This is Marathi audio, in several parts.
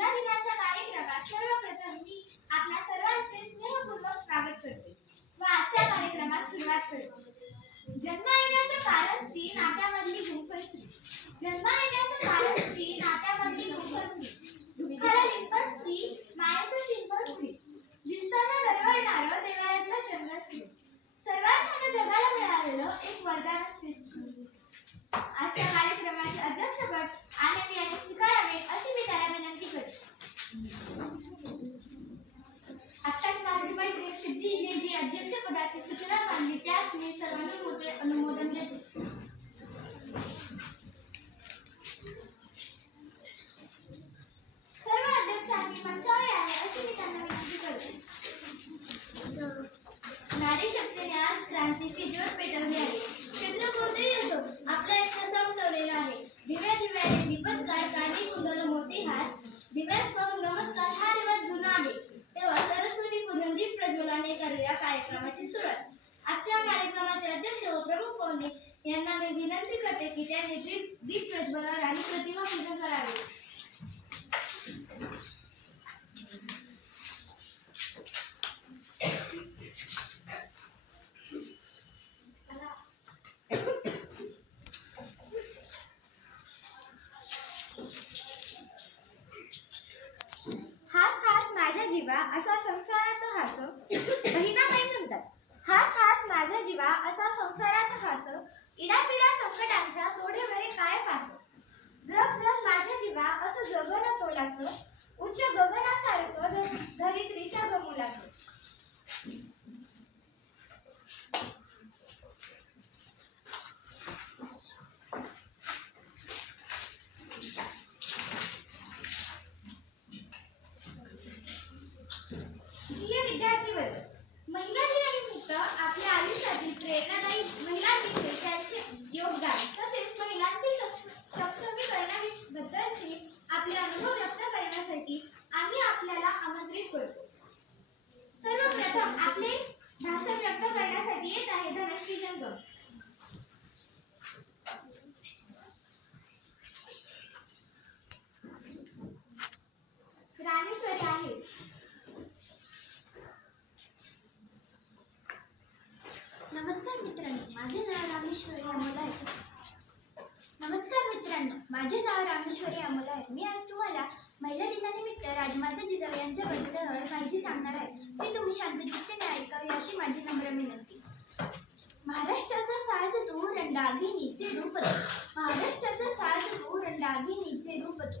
महिला दिनाच्या कार्यक्रमात सर्वप्रथम मी आपल्या सर्वांचे स्नेहपूर्वक स्वागत करते व आजच्या कार्यक्रमास सुरुवात करते। जन्म येण्याचं कारण स्त्री, नात्यामधली गुंफण स्त्री। जन्म येण्याचं कारण स्त्री, नात्यामधली गुंफण स्त्री। दुःखाला लिंपण स्त्री, मायेचं शिंपण स्त्री। जिस्ताना दरवळणारं देवाऱ्यातलं चंदन स्त्री। सर्वांना जगाला मिळालेलं एक वरदान असते स्त्री। आजच्या कार्यक्रमाचे अध्यक्षपद आनंदी स्वीकारावे अशी मी त्याला विनंती करते। आत्ताच माझी मैत्रीण सिद्धीने जी अध्यक्षपदाची सूचना मांडली त्यास मी सर्वानुमते अनुमोदन देते। सर्व अध्यक्षांनी मंचावर यावे अशी मी त्यांना विनंती करते। नारी शक्तीने आज क्रांतीची ज्योत पेटवली आहे। क्षेत्र कोणतेही असो आपला एकटा समजवलेला आहे। दिव्या दिव्याने दीपत्कार, कानी कुंडल मोती हार, दिव्यास पाहून नमस्कार हा रिवाज जुना आहे। तेव्हा सरस्वती पूजन दीप प्रज्वलनाने करूया कार्यक्रमाची सुरुवात। आजच्या कार्यक्रमाचे अध्यक्ष व प्रमुख पाहुणे यांना मी विनंती करते की त्यांनी दीप प्रज्वलन आणि प्रतिमा पूजन करावे। हास हास माझ्या जीवा असा संसारात हास, बहिणाबाई म्हणतात। हास हास माझ्या जीवा असा संसारात हास, इडापिडा संकटांच्या तोडे बरे काय फास। जग जग माझ्या जीवा असं जगन तोलाचं, उच्च गगनासारखं धरित्रीच्या गमुलाचं। विद्यार्थी वर्ग, महिला दिनानिमित्त आपल्या आयुष्यातील प्रेरणादायी महिलांविषयी त्यांचे योगदान तसेच महिलांचे सक्षमीकरणाबद्दलचे आपले अनुभव व्यक्त करण्यासाठी आम्ही आपल्याला आमंत्रित करतो। सर्वप्रथम आपले भाषण व्यक्त करण्यासाठी येत आहे धनश्री जंगम। रामेश्वरी आहे। नमस्कार मित्रांनो, माझे नाव रामेश्वरी अमोल आहे। नमस्कार मित्रांनो, माझे नाव रामेश्वरी अमोल आहे। मी आज तुम्हाला महिला दिनानिमित्त राजमाता जिजाऊ यांच्याबद्दल माहिती सांगणार आहे। ती तुम्ही शांतचित्तेने ऐकावी अशी माझी नम्र विनंती। महाराष्ट्राचा साज तू रंडागिनीचे रूप तू, महाराष्ट्राचा साज तू रंडागिनीचे रूप तू।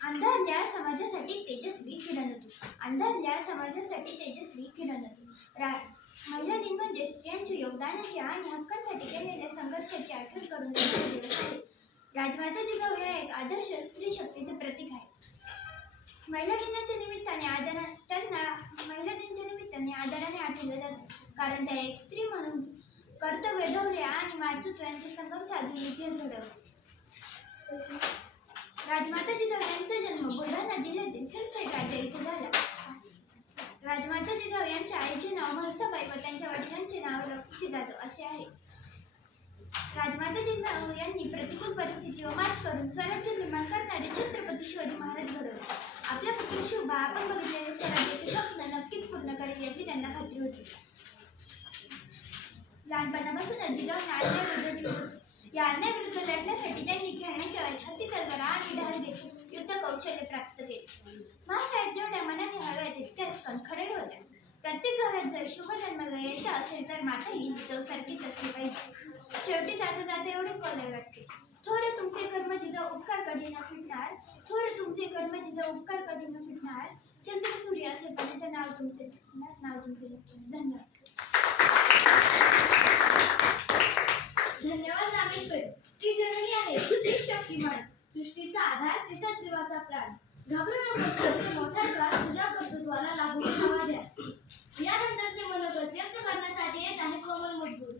अंधारल्या समाजासाठी तेजस्वी किरण तू, अंधारल्या समाजासाठी तेजस्वी किरण तू। महिला दिन म्हणजे स्त्रियांच्या योगदानाची आणि हक्कांसाठी केलेल्या संघर्षाची आठवण करून देणारा दिवस आहे। राजमाता जिजाऊ हे एक आदर्श स्त्री शक्तीचे प्रतीक आहे। महिला दिनाच्या निमित्ताने आदराने आठवले जाते, कारण त्या एक स्त्री म्हणून कर्तव्य, धैर्य आणि मातृत्व यांचे संगम साधून इतिहास घडवला। राजमाता जिजाऊ यांचा जन्म बुलढाणा जिल्ह्यातील सिंदखेड राजा येथे झाला। राजमाता जिजाऊ यांच्या आईचे नाव म्हाळसाबाई व त्यांच्या वडिलांचे नाव लक्ष्मी जाधव असे आहे। राजमाता जिजाऊ यांनी प्रतिकूल परिस्थितीवर मात करून स्वराज्य निर्माण करणारे छत्रपती शिवाजी महाराज घडवले। आपल्या पुत्र शिवबा आपण बघितलेले स्वराज्याचे स्वप्न नक्कीच पूर्ण करेल याची त्यांना खात्री होती। लहानपणापासूनच जिजाऊंना अन्यायाविरुद्ध लढत होती। या अन्यायाविरुद्ध लढण्यासाठी त्यांनी खेळण्याच्या वेळी हत्ती, तलवार आणि ढाल घेऊन युद्ध कौशल्य प्राप्त केले। माँसाहेब जेवढ्या मनाने हव्या तितक्याच कणखरही होत्या। प्रत्येक घरात जर शुभ जन्म यायचा असेल तर माता ही जिजाऊसारखीच असली पाहिजे। शेवटी जाता जाता एवढे बोलावे वाटते, थोर तुमचे कर्म जिजाऊ उपकार कधी न फिटणार, थोर तुमचे कर्म जिजाऊ उपकार कधी न फिटणार, चंद्र सूर्य असेपर्यंत नाव तुमचे धन्यवाद। धन्यवाद रामेश्वरी। ती जननी आहे, ती शक्तिमान, सृष्टीचा आधार, तिचा जीवाचा प्राण। घाबरू नकोस, मोठा श्वास तुझ्या कर्तृत्वाला लागू हवा द्या। यानंतरचे मनोगत व्यक्त करण्यासाठी येत आहे कोमल मुद्गुळ।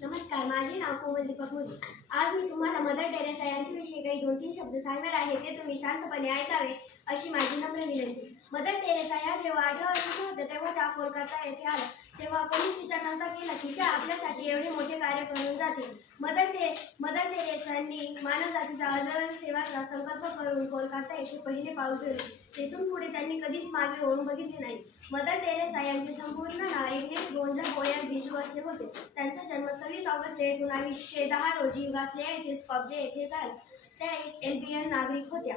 नमस्कार, माझे नाव कोमल दीपक मोदी। आज मी तुम्हाला मदर टेरेसा यांच्याविषयी काही 2-3 शब्द सांगणार आहे, ते तुम्ही शांतपणे ऐकावे अशी माझी नम्र विनंती। मदर टेरेसा या जेव्हा 18 वर्षाच्या होत्या तेव्हा त्या कोलकाता येथे आल्या। तेव्हा कोणीच विचार नव्हता केला की त्या आपल्यासाठी एवढे मोठे कार्य करून जातील। मदर टेरेसांनी मानवजातीचा अजरामर सेवाचा संकल्प करून कोलकाता येथे पहिले पाऊल ठेवले. तेथून पुढे त्यांनी कधीच मागे वळून बघितले नाही. मदर टेरेसा यांचे संपूर्ण नाव एग्नेस गोंजा बोया जेजू असे होते. त्यांचा जन्म 26 ऑगस्ट 1910 रोजी युगास्लेव्हिया येथील स्कॉप्जे येथे झाला. त्या एक एल्बियन नागरिक होत्या.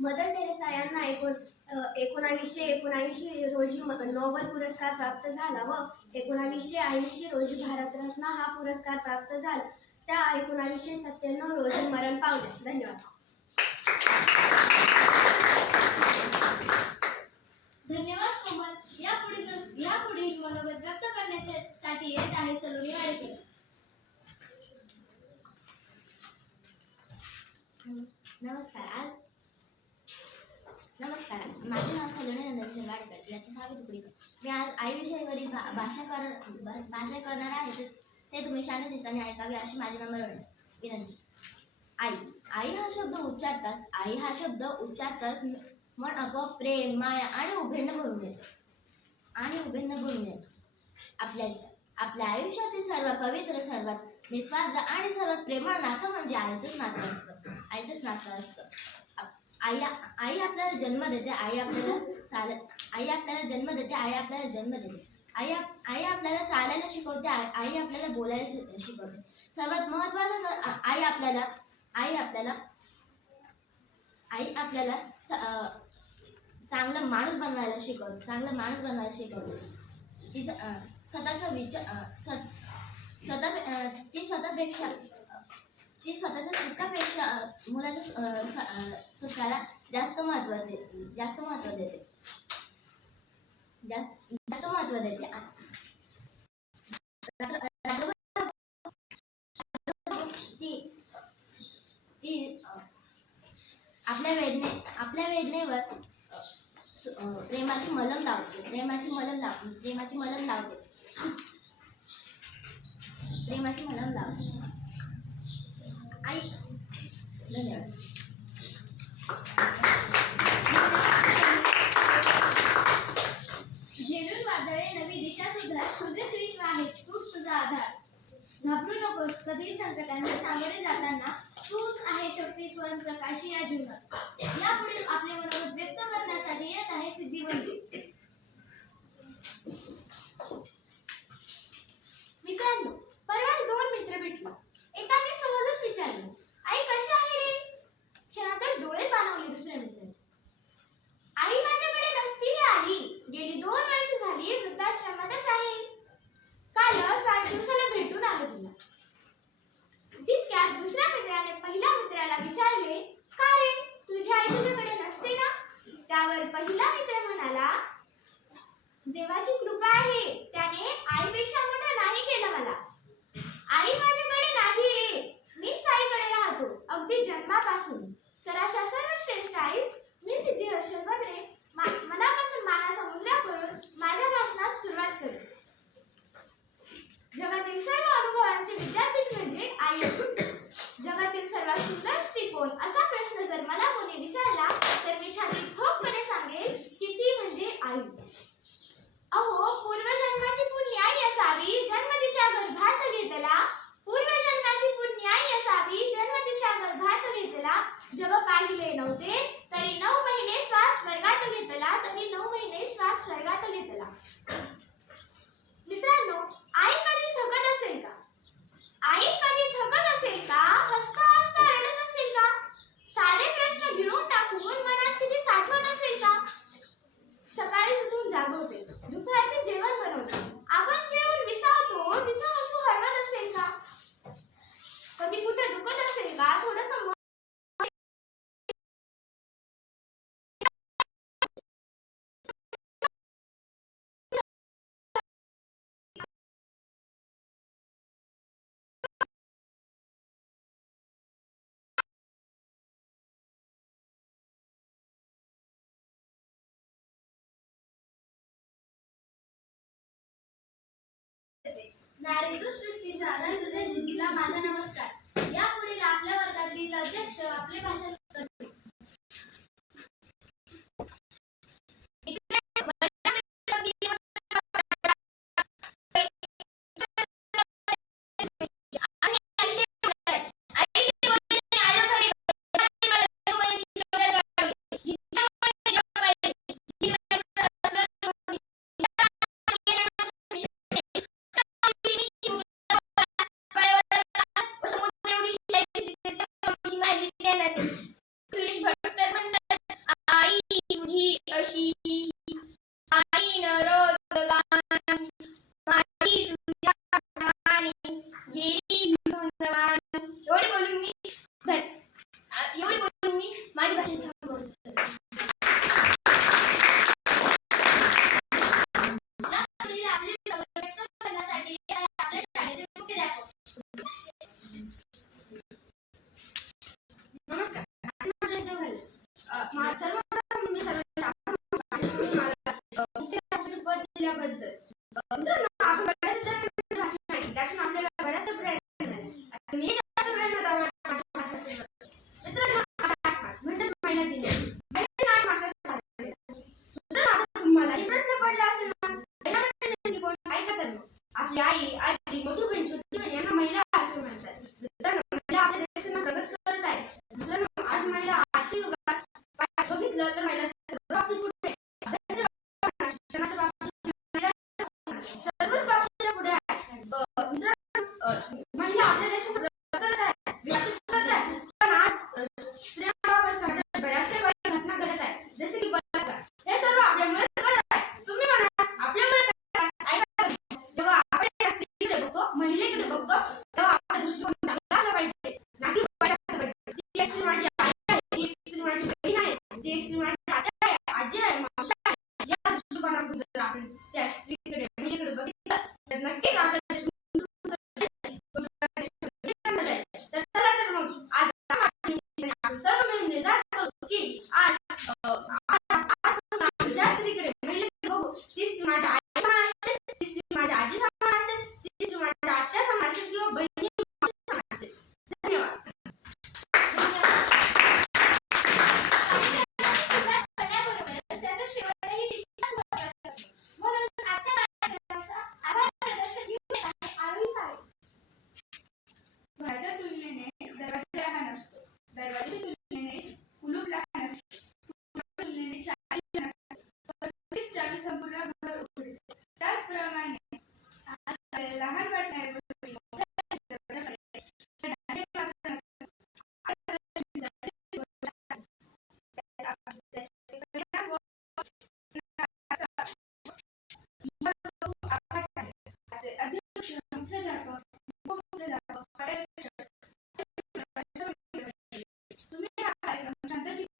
मदर टेरेसा यांना 1979 रोजी नोबेल पुरस्कार प्राप्त झाला व 1980 रोजी भारतरत्न हा पुरस्कार प्राप्त झाला. त्या 1997 रोजी मरण पावल्या. धन्यवाद. धन्यवाद कोमल. यापुढील मनोगत व्यक्त करण्यासाठी येत आहे सलोनी वाडेकर. नमस्कार, माझे नाव सलोनी नंदकिशोर वाडेकर. याची 6वी तुकडी. मी आज आईविषयीवरील भाषण करणार आहे. ते तुम्ही शांत चित्ताने ऐकावे अशी माझी नम्र विनंती. आई. आई हा शब्द उच्चारताच मन आपोआप प्रेम, माया आणि उभेनं भरून येतं. आपल्या आयुष्यातील सर्वात पवित्र, सर्वात निस्वार्थ आणि सर्वात प्रेमळ नातं म्हणजे आईचंच नातं असतं. आई आपल्याला जन्म देते, आई आपल्याला जन्म देते. आई आपल्याला चालायला शिकवते, आई आपल्याला बोलायला शिकवते. सर्वात महत्त्वाचं आई आपल्याला चांगला माणूस बनवायला शिकवते. तिचा स्वतःचा विचार ती स्वतःच्या सुखापेक्षा मुलाच्या सुखाला जास्त महत्त्व देते. ती आपल्या वेदनेवर प्रेमाची मलम लावते. आई. धन्यवाद. झेलून वादळे नवी दिशा तुझा, तुझे श्रीश्व आहे तूच तुझा आधार. घाबरू नकोस कधी संकटांना सामोरे जाताना, तूच आहे शक्ती स्वयंप्रकाशी या जीवनात. यापुढील आपले मनोगत व्यक्त करण्यासाठी येत आहे सिद्धिवंती. मित्रांनो, परवा 2 मित्र भेटले. एकाने सहजच विचारलं, आई कशी आहे रे? क्षणातच डोळे पाणावले दुसऱ्या मित्राचे. आई माझ्याकडे नसती रे आली, गेली 2 वर्ष झाली वृद्धाश्रमातच आहे. कालच वाढदिवसाला भेटून आलो तुला. तितक्यात दुसऱ्या मित्राने पहिल्या मित्राला विचारले, का रे तुझी आई तुझ्याकडे नसते ना? त्यावर पहिला मित्र म्हणाला, देवाची कृपा आहे, त्याने आईपेक्षा मोठं नाही केलं मला. आई माझ्याकडे नाही रे, मीच आईकडे राहतो अगदी जन्मापासून. तर अशा सर्वश्रेष्ठ आईस मी सिद्धी हर्षल बद्रे मनापासून मानाचा मुजरा करून माझ्या भाषणात सुरुवात करते. जगातील सर्व अनुभवांचे विद्यापीठ म्हणजे आई असते. जगातील सर्वात सुंदर स्त्री कोण असा प्रश्न जर मला कोणी विचारला तर मी छाती ठोकपणे सांगेल की ती म्हणजे आई. अहो, पूर्वजन्माची पुण्याई असावी जन्म तिच्या गर्भात घेतला. पूर्वजन्माची पुण्याई असावी जन्म तिच्या गर्भात घेतला. जग पाहिले नव्हते तरी 9 महिने श्वास स्वर्गात घेतला. मित्रांनो, आई कधी थकत असेल का? हसता हसता रडत असेल का? सारे प्रश्न गिळून टाकून मनात किती साठवत असेल का? सकाळी उठून जागवते, दुपारचे जेवण बनवते, आपण जेवून विसावतो तिचं हसू हरवत असेल का? कधी कुठे दुखत असेल का? थोडंसं नारीचं सृष्टीचा आधार तुझ्या जिद्दीला माझा नमस्कार. यापुढील आपल्या वर्गातील अध्यक्ष आपले भाषण करतील. नेणार. सुरेश भट तर म्हणतात, आई तुझी अशी आई न रोज गाणी, माझी तुझ्या गाणी गेली भिजून जवानी. एवढी बोलून मी माझी भाषा थांबवतो. आपली प्रगती व्यक्त करण्यासाठी आपल्या शाळेचे मुख्याध्यापक. नमस्कार. सर्वप्रथम मी मुख्याध्यापकाचे पद दिल्याबद्दल. मित्रांनो, आपण बऱ्याच भाषण ऐकली, त्यातून आपल्याला बऱ्याचदा प्रेरणा मिळाली. आता मी जास्त वेळ न घालवता माझी भाषण सुरू करतो. मित्रांनो, आता 8 मार्च म्हणजेच महिला दिन आहे. महिला दिन 8 मार्चला साजरा केला जातो. मित्रांनो, आता तुम्हालाही प्रश्न पडला असेल ना, महिला म्हणजे नेमकी कोण? ऐका तर मग. आपली आई, आजी, मोठी बहीण, छोटी बहीण यांना महिला असे म्हणतात. मित्रांनो, महिला आपल्या देशाला प्रगत करत आहे. मित्रांनो, आज महिला आजच्या युगात बघितलं तर महिला सर्व बाबतीत पुढे आहे. अभ्यासाच्या बाबतीत, शिक्षणाच्या बाबतीत महिला सर्वच बाबतीत पुढे आहे. मित्रांनो, महिला आपल्या देशात प्रगत करत आहे, विकसित करत आहे. पण आज स्त्रियांबाबत समाजात बऱ्याच काही वाईट घटना घडत आहेत, जसे की बलात्कार. हे सर्व आपल्यामुळे घडत आहे. तुम्ही म्हणा आपल्यामुळे काय? ऐका, जेव्हा आपण या स्त्रीकडे बघतो, महिलेकडे बघतो, तेव्हा आपला दृष्टिकोन चांगला असला पाहिजे, ना की वाईट असला पाहिजे. ती एक स्त्री माझी आई आहे, ती एक स्त्री माझी बहीण आहे, ती एक स्त्री माझी आत्या आहे, आजी आहे, मावशी आहे. या दृष्टिकोनातून जर आपण त्या स्त्रीकडे, महिलेकडे बघितलं तर नक्कीच आपल्या देश तर चला तर मग आज आपण सर्व मिळून निर्धार करू की आजपासून आपण ज्या स्त्रीकडे, महिलेकडे बघू, ती स्त्री माझ्या आई समान असेल, ती स्त्री माझ्या आजी समान असेल, ती स्त्री माझ्या आत्या समान असेल किंवा बहिणी समान असेल. धन्यवाद. सुरुवात करण्याबरोबरच त्याचा शेवटही तितकाच महत्त्वाचा असतो. म्हणून आजच्या कार्यक्रमाचा आभार प्रदर्शन घेऊन येत आहे आरोही साळे. घराच्या तुलनेने दरवाजा लहान असतो, दरवाजाच्या तुलनेने कुलूप लहान असते, कुलूपाच्या तुलनेने चावी लहान असते, पण तीच चावी संपूर्ण घर उघडते. त्याचप्रमाणे आज आपल्याला लहान वाटणाऱ्या गोष्टी मोठ्या दरवाजाकडे ढाले मात्र नसतात. त्याचे परिणाम व आजचे अध्यक्ष, मुख्याध्यापक, उपमुख्याध्यापक, पर्यवेक्षक तुम्ही हा कार्यक्रम शांतचित्ताने